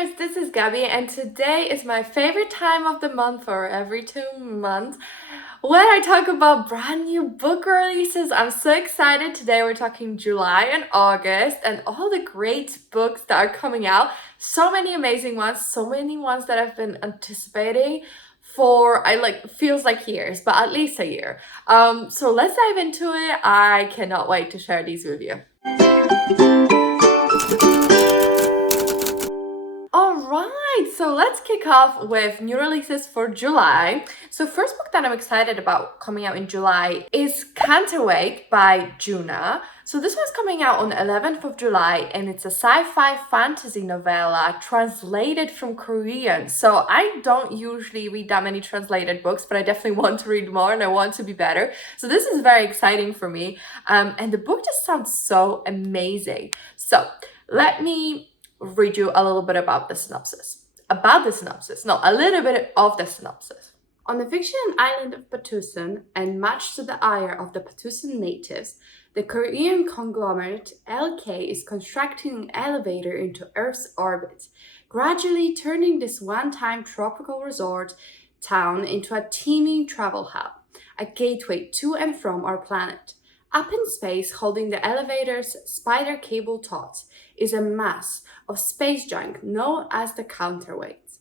listeners, this is Gabby, and today is my favorite time of the month or every 2 months when I talk about brand new book releases. I'm so excited. Today we're talking July and August and all the great books that are coming out. So many amazing ones, so many ones that I've been anticipating for feels like years, but at least a year. So let's dive into it. I cannot wait to share these with you. Alright, so let's kick off with new releases for July. So first book that I'm excited about coming out in July is Counterweight by Djuna. So this one's coming out on 11th of July and it's a sci-fi fantasy novella translated from Korean. So I don't usually read that many translated books, but I definitely want to read more and I want to be better. So this is very exciting for me. And the book just sounds so amazing. So let me read you a little bit about the synopsis. A little bit of the synopsis. On the fictional island of Batusan, and much to the ire of the Batusan natives, the Korean conglomerate LK is constructing an elevator into Earth's orbit, gradually turning this one-time tropical resort town into a teeming travel hub, a gateway to and from our planet. Up in space, holding the elevator's spider cable taut, is a mass of space junk known as the Counterweight.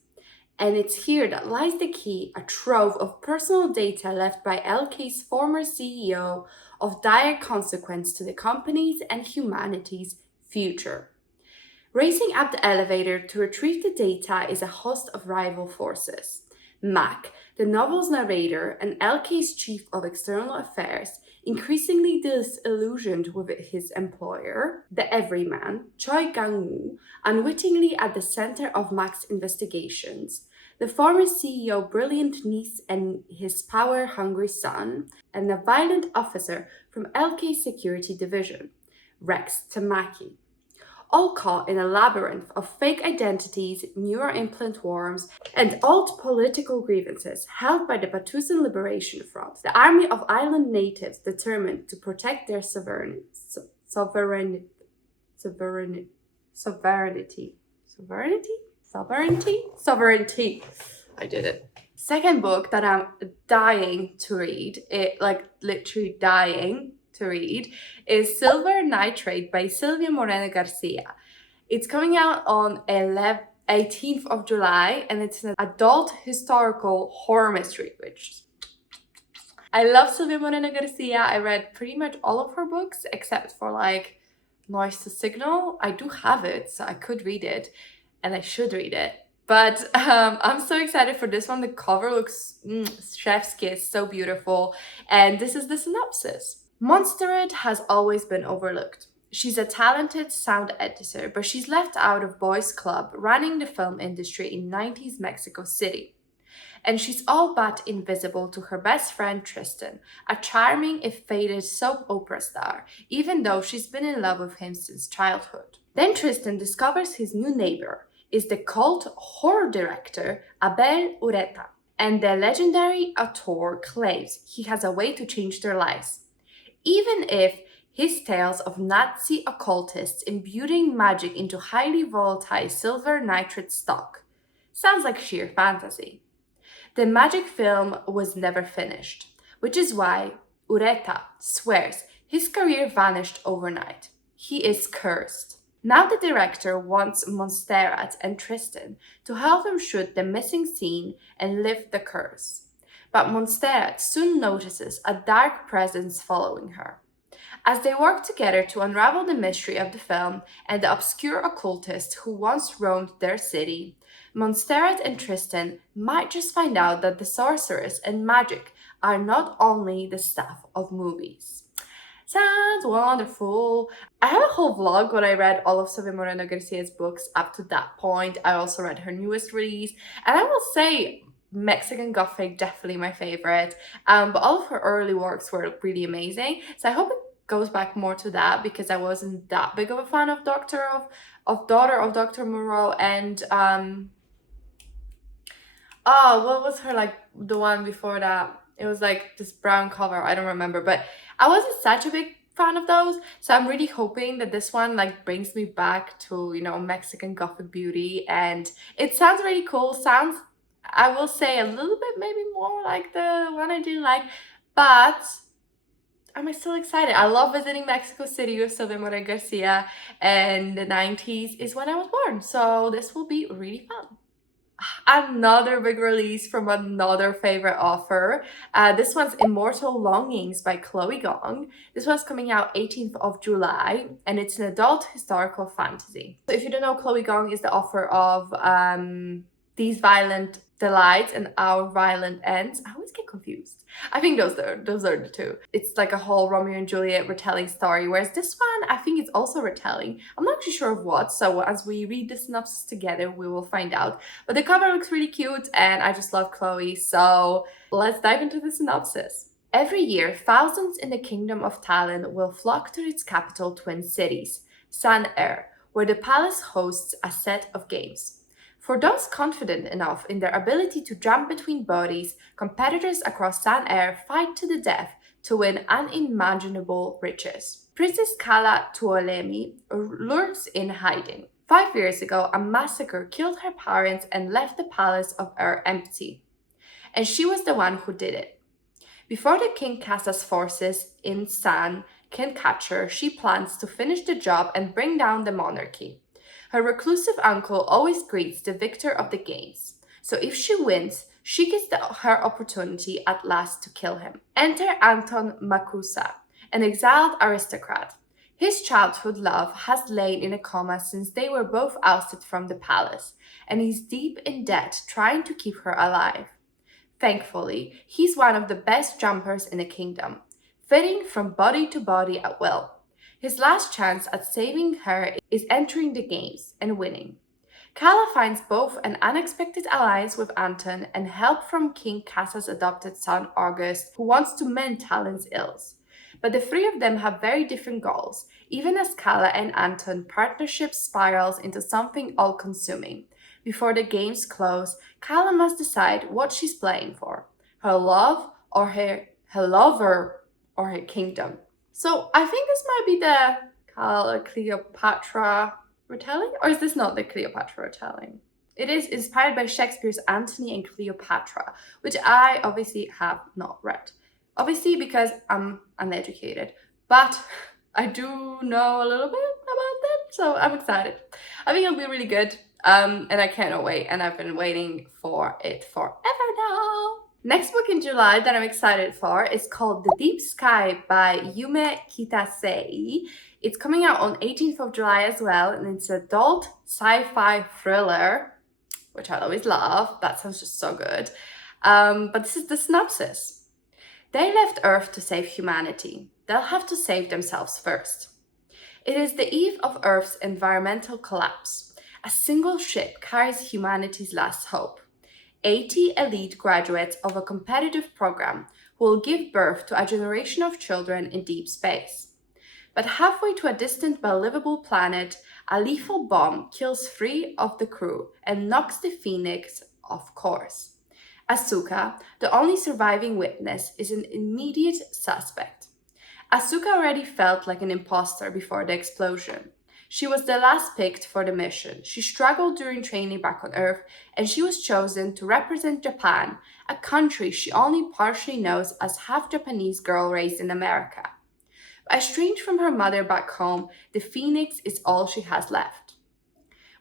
And it's here that lies the key, a trove of personal data left by LK's former CEO of dire consequence to the company's and humanity's future. Racing up the elevator to retrieve the data is a host of rival forces. Mac, the novel's narrator and LK's chief of external affairs, increasingly disillusioned with his employer, the everyman, Choi Gang-woo, unwittingly at the center of Mac's investigations, the former CEO brilliant niece and his power-hungry son, and the violent officer from LK's security division, Rex Tamaki. All caught in a labyrinth of fake identities, neuroimplant worms, and old political grievances held by the Batusan Liberation Front, the army of island natives determined to protect their sovereignty. I did it. Second book that I'm dying to read, literally dying to read, is Nitrate by Silvia Moreno-Garcia. It's coming out on 18th of July and it's an adult historical horror mystery, which I love Silvia Moreno-Garcia. I read pretty much all of her books except for Noise to Signal. I do have it, so I could read it and I should read it. But I'm so excited for this one. The cover looks chef's kiss, so beautiful. And this is the synopsis. Montserrat has always been overlooked. She's a talented sound editor, but she's left out of Boys Club running the film industry in 90s Mexico City. And she's all but invisible to her best friend Tristan, a charming if faded soap opera star, even though she's been in love with him since childhood. Then Tristan discovers his new neighbor is the cult horror director Abel Ureta, and the legendary auteur claims he has a way to change their lives. Even if his tales of Nazi occultists imbuing magic into highly volatile silver nitrate stock sounds like sheer fantasy. The magic film was never finished, which is why Ureta swears his career vanished overnight. He is cursed. Now the director wants Montserrat and Tristan to help him shoot the missing scene and lift the curse. But Montserrat soon notices a dark presence following her. As they work together to unravel the mystery of the film and the obscure occultist who once roamed their city, Montserrat and Tristan might just find out that the sorceress and magic are not only the stuff of movies. Sounds wonderful. I have a whole vlog when I read all of Silvia Moreno-Garcia's books up to that point. I also read her newest release, and I will say Mexican Gothic, definitely my favorite. But all of her early works were really amazing. So I hope it goes back more to that because I wasn't that big of a fan of Daughter of Dr. Moreau and what was her the one before that? It was this brown cover. I don't remember, but I wasn't such a big fan of those. So I'm really hoping that this one like brings me back to, you know, Mexican Gothic beauty, and it sounds really cool. Sounds, I will say, a little bit maybe more like the one I didn't like, but I'm still excited. I love visiting Mexico City with Silvia Moreno-Garcia, and the 90s is when I was born. So this will be really fun. Another big release from another favorite author. This one's Immortal Longings by Gong. This one's coming out 18th of July, and it's an adult historical fantasy. So if you don't know, Gong is the author of These Violent Delights and Our Violent Ends. I always get confused. I think those are the two. It's like a whole Romeo and Juliet retelling story, whereas this one, I think it's also retelling. I'm not actually sure of what, so as we read the synopsis together, we will find out. But the cover looks really cute, and I just love Chloe, so let's dive into the synopsis. Every year, thousands in the Kingdom of Talon will flock to its capital twin cities, San-Er, where the palace hosts a set of games. For those confident enough in their ability to jump between bodies, competitors across San-Er fight to the death to win unimaginable riches. Princess Kala Tuolemi lurks in hiding. 5 years ago, a massacre killed her parents and left the palace of Ur empty. And she was the one who did it. Before the King Kasa's forces in San can catch her, she plans to finish the job and bring down the monarchy. Her reclusive uncle always greets the victor of the games, so if she wins, she gets her opportunity at last to kill him. Enter Anton Makusa, an exiled aristocrat. His childhood love has lain in a coma since they were both ousted from the palace, and he's deep in debt trying to keep her alive. Thankfully, he's one of the best jumpers in the kingdom, fitting from body to body at will. His last chance at saving her is entering the games and winning. Kala finds both an unexpected alliance with Anton and help from King Kasa's adopted son August, who wants to mend Talon's ills. But the three of them have very different goals. Even as Kala and Anton, partnership spirals into something all-consuming. Before the games close, Kala must decide what she's playing for: her love or her lover or her kingdom. So I think this might be the Cleopatra retelling, or is this not the Cleopatra retelling? It is inspired by Shakespeare's Antony and Cleopatra, which I obviously have not read. Obviously because I'm uneducated, but I do know a little bit about that, so I'm excited. I think it'll be really good, and I cannot wait, and I've been waiting for it forever now. Next book in July that I'm excited for is called The Deep Sky by Yume Kitasei. It's coming out on 18th of July as well, and it's an adult sci-fi thriller, which I always love. That sounds just so good. But this is the synopsis. They left Earth to save humanity. They'll have to save themselves first. It is the eve of Earth's environmental collapse. A single ship carries humanity's last hope. 80 elite graduates of a competitive program who will give birth to a generation of children in deep space. But halfway to a distant but livable planet, a lethal bomb kills 3 of the crew and knocks the Phoenix off course. Asuka, the only surviving witness, is an immediate suspect. Asuka already felt like an imposter before the explosion. She was the last picked for the mission. She struggled during training back on Earth, and she was chosen to represent Japan, a country she only partially knows as half-Japanese girl raised in America. Estranged from her mother back home, the Phoenix is all she has left.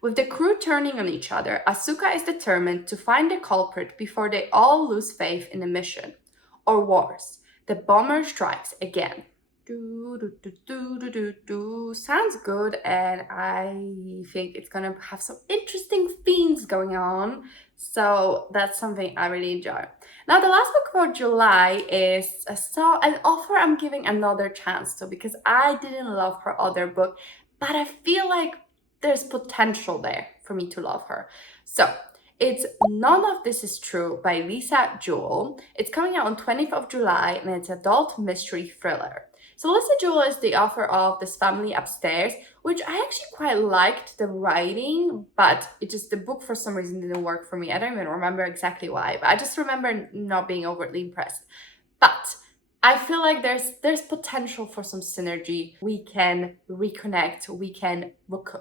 With the crew turning on each other, Asuka is determined to find the culprit before they all lose faith in the mission. Or worse, the bomber strikes again. Sounds good, and I think it's gonna have some interesting themes going on, so that's something I really enjoy. Now the last book for July is an author I'm giving another chance to, because I didn't love her other book, but I feel like there's potential there for me to love her. So it's None of This Is True by Jewell. It's coming out on 20th of July, and it's an adult mystery thriller. So Jewell is the author of This Family Upstairs, which I actually quite liked the writing, but the book for some reason didn't work for me. I don't even remember exactly why, but I just remember not being overtly impressed. But I feel like there's potential for some synergy. We can reconnect, we can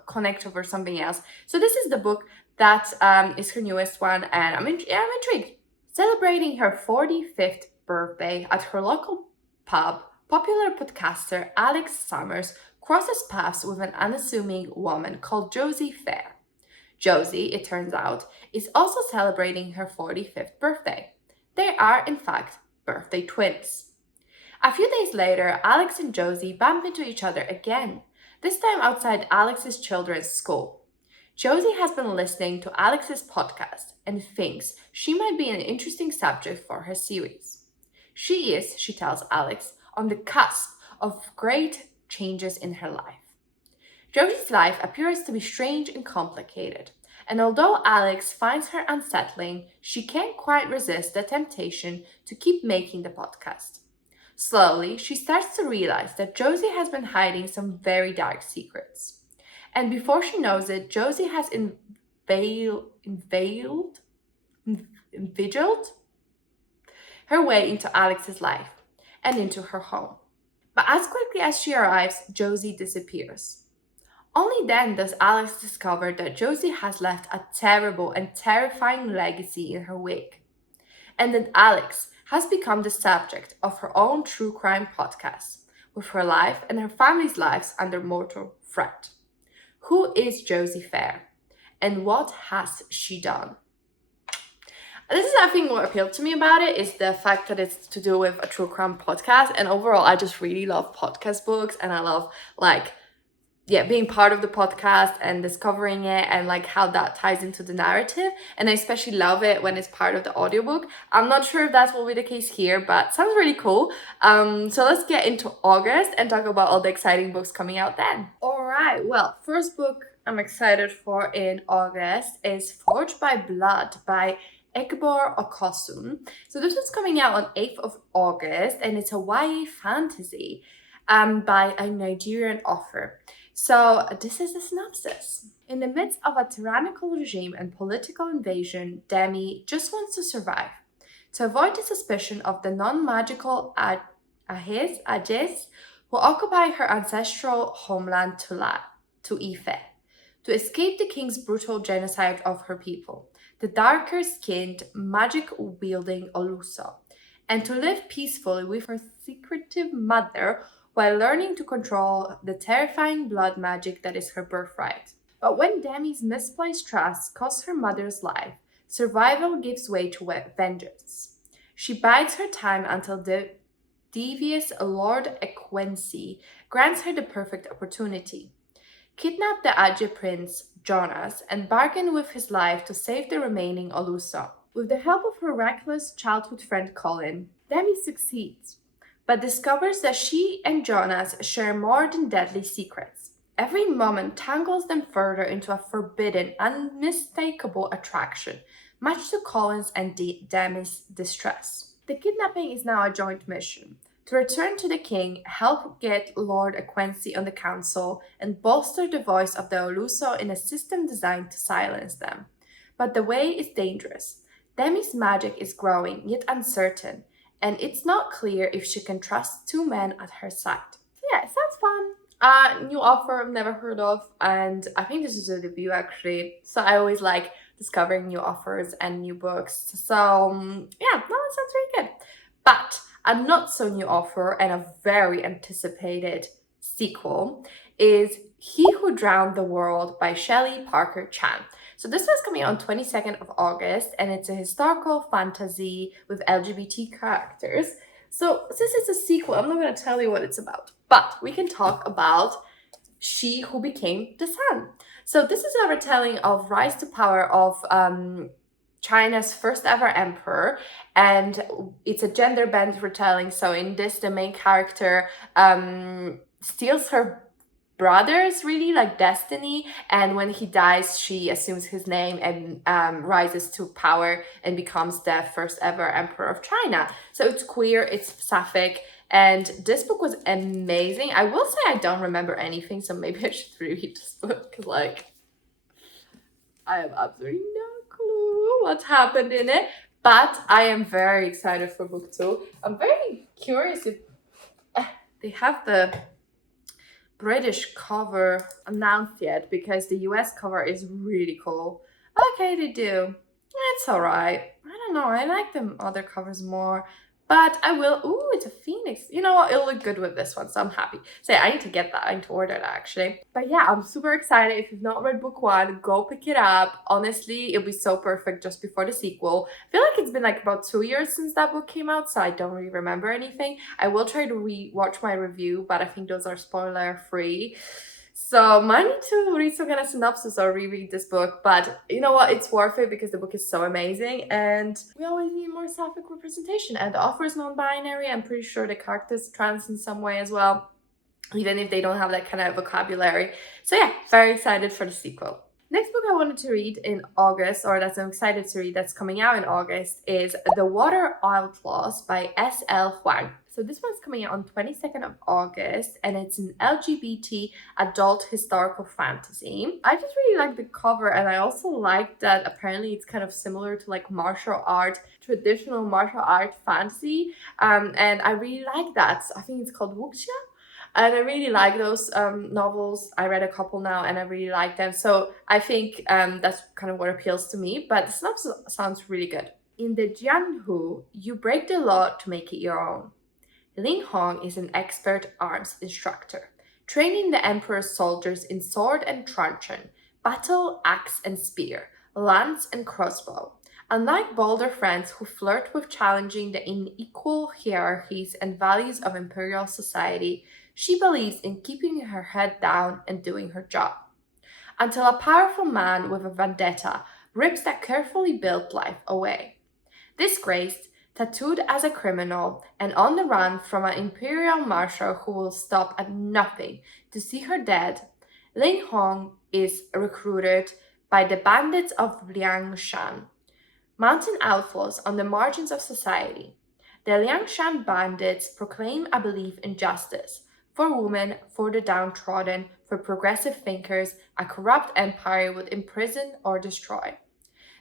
connect over something else. So this is the book that is her newest one, and I'm intrigued. Celebrating her 45th birthday at her local pub, popular podcaster Alex Summers crosses paths with an unassuming woman called Josie Fair. Josie, it turns out, is also celebrating her 45th birthday. They are, in fact, birthday twins. A few days later, Alex and Josie bump into each other again, this time outside Alex's children's school. Josie has been listening to Alex's podcast and thinks she might be an interesting subject for her series. She is, she tells Alex, on the cusp of great changes in her life. Josie's life appears to be strange and complicated, and although Alex finds her unsettling, she can't quite resist the temptation to keep making the podcast. Slowly, she starts to realize that Josie has been hiding some very dark secrets. And before she knows it, Josie has inveigled her way into Alex's life and into her home. But as quickly as she arrives, Josie disappears. Only then does Alex discover that Josie has left a terrible and terrifying legacy in her wake, and that Alex has become the subject of her own true crime podcast, with her life and her family's lives under mortal threat. Who is Josie Fair, and what has she done? This is, I think, what appealed to me about it is the fact that it's to do with a true crime podcast, and overall, I just really love podcast books, and I love, being part of the podcast and discovering it and how that ties into the narrative. And I especially love it when it's part of the audiobook. I'm not sure if that will be the case here, but sounds really cool. So let's get into August and talk about all the exciting books coming out then. All right, well, first book I'm excited for in August is Forged by Blood by Ehigbor Okosun. So this one's coming out on 8th of August, and it's a YA fantasy by a Nigerian author. So this is the synopsis. In the midst of a tyrannical regime and political invasion, Demi just wants to survive. To avoid the suspicion of the non-magical Ajes who occupy her ancestral homeland to Ife. To escape the king's brutal genocide of her people, the darker-skinned, magic-wielding Oluso, and to live peacefully with her secretive mother while learning to control the terrifying blood magic that is her birthright. But when Demi's misplaced trust costs her mother's life, survival gives way to vengeance. She bides her time until the devious Lord Equency grants her the perfect opportunity. Kidnap the Aje prince, Jonas, and bargain with his life to save the remaining Oluso. With the help of her reckless childhood friend Colin, Demi succeeds, but discovers that she and Jonas share more than deadly secrets. Every moment tangles them further into a forbidden, unmistakable attraction, much to Colin's and Demi's distress. The kidnapping is now a joint mission. To return to the king, help get Lord Equency on the council, and bolster the voice of the Oluso in a system designed to silence them. But the way is dangerous. Demi's magic is growing, yet uncertain, and it's not clear if she can trust two men at her side. Yeah, it sounds fun. New author I've never heard of, and I think this is a debut actually. So I always like discovering new authors and new books. So yeah, no, it sounds really good. But a not so new author and a very anticipated sequel is He Who Drowned the World by Shelley Parker Chan. So this one's coming out on 22nd of August, and it's a historical fantasy with LGBT characters. So since it's a sequel, I'm not going to tell you what it's about, but we can talk about She Who Became the Sun. So this is a retelling of rise to power of China's first ever emperor, and it's a gender-bent retelling. So in this, the main character steals her brother's destiny, and when he dies, she assumes his name and rises to power and becomes the first ever emperor of China. So it's queer, it's sapphic, and this book was amazing. I will say I don't remember anything, so maybe I should reread this book, because I have absolutely no clue what happened in it. But I am very excited for book 2. I'm very curious if they have the British cover announced yet, because the US cover is really cool. Okay, they do. It's alright. I don't know, I like the other covers more. But I will. Ooh, it's a phoenix. You know what? It'll look good with this one, so I'm happy. So yeah, I need to get that. I need to order that actually. But yeah, I'm super excited. If you've not read book 1, go pick it up. Honestly, it'll be so perfect just before the sequel. I feel like it's been like about 2 years since that book came out, so I don't really remember anything. I will try to re-watch my review, but I think those are spoiler free. So might need to read some kind of synopsis or reread this book, but you know what? It's worth it because the book is so amazing, and we always need more sapphic representation. And the author is non-binary. I'm pretty sure the characters trans in some way as well, even if they don't have that kind of vocabulary. So yeah, very excited for the sequel. Next book I wanted to read in August, or that I'm excited to read, that's coming out in August, is The Water Outlaws by S.L. Huang. So this one's coming out on 22nd of August, and it's an LGBT adult historical fantasy. I just really like the cover, and I also like that apparently it's kind of similar to like traditional martial art fantasy. And I really like that. I think it's called wuxia. And I really like those novels. I read a couple now and I really like them. So I think that's kind of what appeals to me. But the synopsis sounds really good. In the Jianhu, you break the law to make it your own. Ling Hong is an expert arms instructor, training the emperor's soldiers in sword and truncheon, battle, axe and spear, lance and crossbow. Unlike bolder friends who flirt with challenging the unequal hierarchies and values of imperial society, she believes in keeping her head down and doing her job. Until a powerful man with a vendetta rips that carefully built life away. Disgraced, tattooed as a criminal, and on the run from an imperial marshal who will stop at nothing to see her dead, Ling Hong is recruited by the bandits of Liangshan, mountain outlaws on the margins of society. The Liangshan bandits proclaim a belief in justice, for women, for the downtrodden, for progressive thinkers, a corrupt empire would imprison or destroy.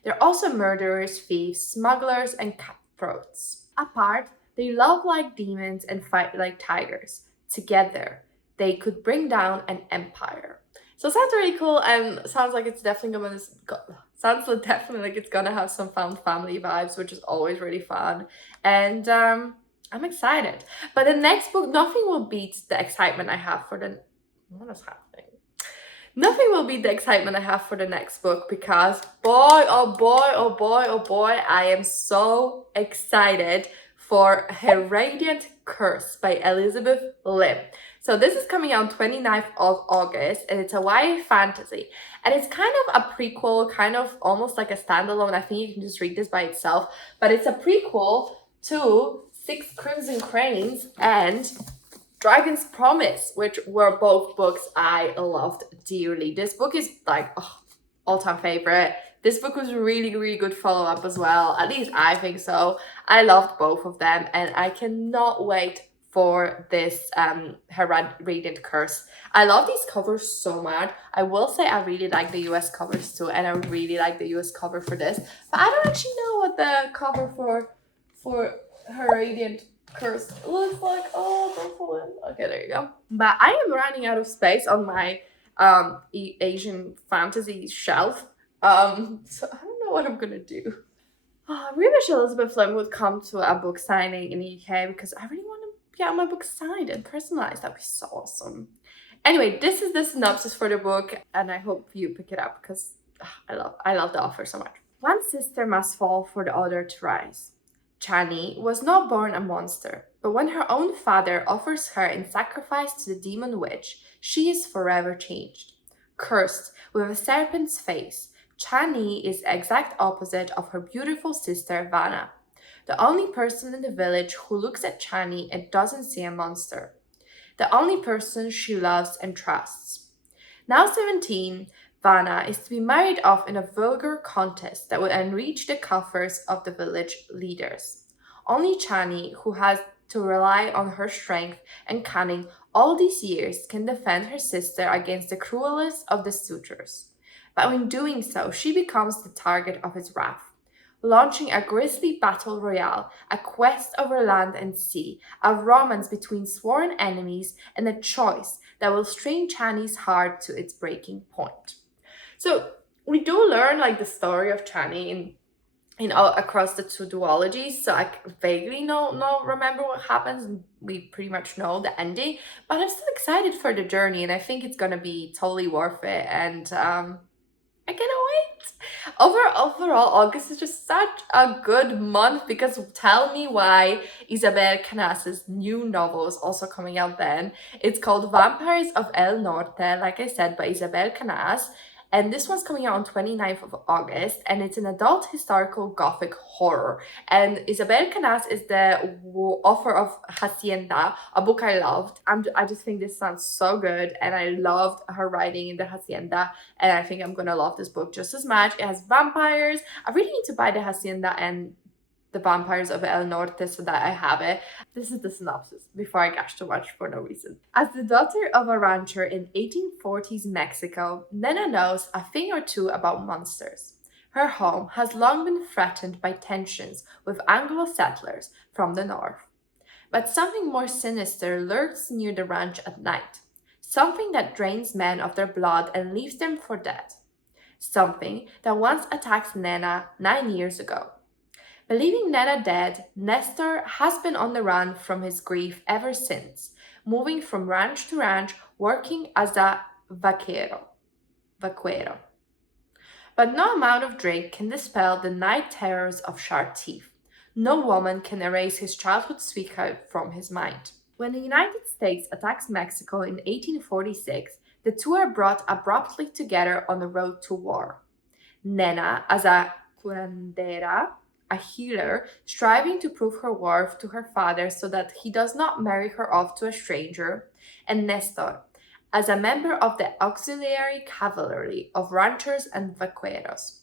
They're also murderers, thieves, smugglers, and cutthroats. Apart, they love like demons and fight like tigers. Together, they could bring down an empire. So it sounds really cool, and sounds like it's definitely gonna have some found family vibes, which is always really fun. And I'm excited. But the next book, nothing will beat the excitement I have for the... What is happening? Nothing will beat the excitement I have for the next book, because boy, oh boy, oh boy, oh boy, I am so excited for Her Radiant Curse by Elizabeth Lim. So this is coming out 29th of August, and it's a YA fantasy. And it's kind of a prequel, kind of almost like a standalone. I think you can just read this by itself. But it's a prequel to Six Crimson Cranes and Dragon's Promise, which were both books I loved dearly. This book is like all-time favorite. This book was really, really good follow-up as well. At least I think so. I loved both of them, and I cannot wait for this Her Radiant Curse. I love these covers so much. I will say I really like the US covers too, and I really like the US cover for this. But I don't actually know what the cover for Her Radiant Curse looks like. Oh, don't fall in. Okay, there you go. But I am running out of space on my Asian fantasy shelf. So I don't know what I'm gonna do. I really wish Elizabeth Lim would come to a book signing in the UK, because I really want to get my book signed and personalized. That'd be so awesome. Anyway, this is the synopsis for the book, and I hope you pick it up, because I love the author so much. One sister must fall for the other to rise. Chani was not born a monster, but when her own father offers her in sacrifice to the demon witch, she is forever changed. Cursed with a serpent's face, Chani is the exact opposite of her beautiful sister Vanna, the only person in the village who looks at Chani and doesn't see a monster, the only person she loves and trusts. Now 17, Vanna is to be married off in a vulgar contest that will enrich the coffers of the village leaders. Only Chani, who has to rely on her strength and cunning all these years, can defend her sister against the cruelest of the suitors. But in doing so, she becomes the target of his wrath. launching a grisly battle royale, a quest over land and sea, a romance between sworn enemies, and a choice that will strain Chani's heart to its breaking point. So we do learn like the story of Chani in all across the two duologies, so I vaguely remember what happens, and we pretty much know the ending, but I'm still excited for the journey, and I think it's gonna be totally worth it, and I cannot wait. Overall, August is just such a good month, because tell me why Isabel Cañas' new novel is also coming out then. It's called Vampires of El Norte, like I said, by Isabel Cañas. And this one's coming out on 29th of August, and it's an adult historical gothic horror. And Isabel Cañas is the author of Hacienda, a book I loved. I just think this sounds so good, and I loved her writing in the Hacienda, and I think I'm gonna love this book just as much. It has vampires. I really need to buy the Hacienda and the Vampires of El Norte so that I have it. This is the synopsis before I gush too much for no reason. As the daughter of a rancher in 1840s Mexico, Nena knows a thing or two about monsters. Her home has long been threatened by tensions with Anglo settlers from the north. But something more sinister lurks near the ranch at night. Something that drains men of their blood and leaves them for dead. Something that once attacked Nena 9 years ago. Believing Nena dead, Nestor has been on the run from his grief ever since, moving from ranch to ranch, working as a vaquero. But no amount of drink can dispel the night terrors of sharp teeth. No woman can erase his childhood sweetheart from his mind. When the United States attacks Mexico in 1846, the two are brought abruptly together on the road to war. Nena, as a curandera, a healer, striving to prove her worth to her father so that he does not marry her off to a stranger, and Nestor, as a member of the auxiliary cavalry of ranchers and vaqueros.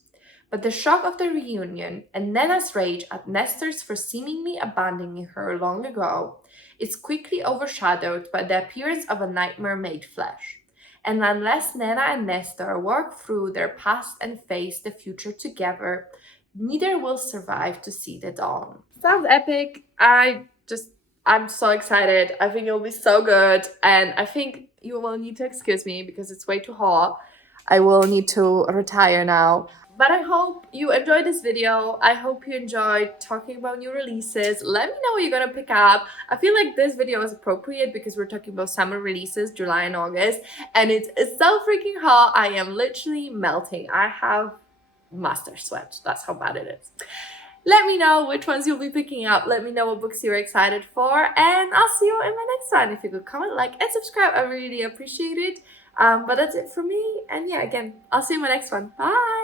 But the shock of the reunion and Nena's rage at Nestor's for seemingly abandoning her long ago is quickly overshadowed by the appearance of a nightmare made flesh. And unless Nena and Nestor work through their past and face the future together, neither will survive to see the dawn. Sounds epic. I'm so excited. I think it'll be so good. And I think you will need to excuse me because it's way too hot. I will need to retire now. But I hope you enjoyed this video. I hope you enjoyed talking about new releases. Let me know what you're gonna pick up. I feel like this video is appropriate because we're talking about summer releases, July and August. And it's so freaking hot. I am literally melting. I have master sweat. That's how bad it is. Let me know which ones you'll be picking up. Let me know what books you're excited for, and I'll see you in my next one. If you could comment, like, and subscribe, I really appreciate it. But that's it for me. And yeah, again, I'll see you in my next one. Bye.